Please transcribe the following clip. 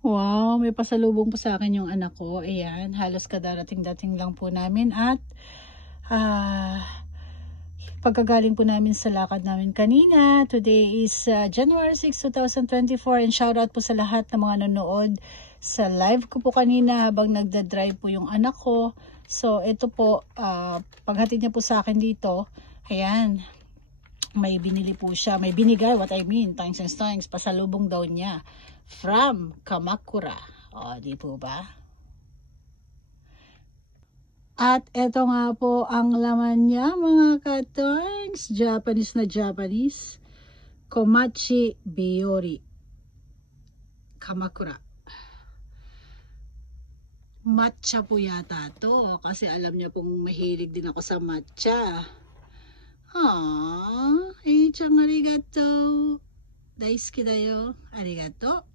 Wow, may pasalubong po sa akin yung anak ko. Ayan, halos kadarating-dating lang po namin at pagkagaling po namin sa lakad namin kanina. Today is January 6, 2024 and shoutout po sa lahat ng mga nanonood sa live ko po kanina habang nagda-drive po yung anak ko. So ito po, paghatid niya po sa akin dito, ayan, may binili po siya, may binigay, what I mean, thanks, pasalubong daw niya from Kamakura. O, di po ba? At eto nga po ang laman niya, mga ka-toings. Japanese na Japanese. Komachi Biyori. Kamakura. Matcha po yata to. Kasi alam niya pong mahilig din ako sa matcha. Aww. Ei-chan arigato. Daisuki da yo. Arigato.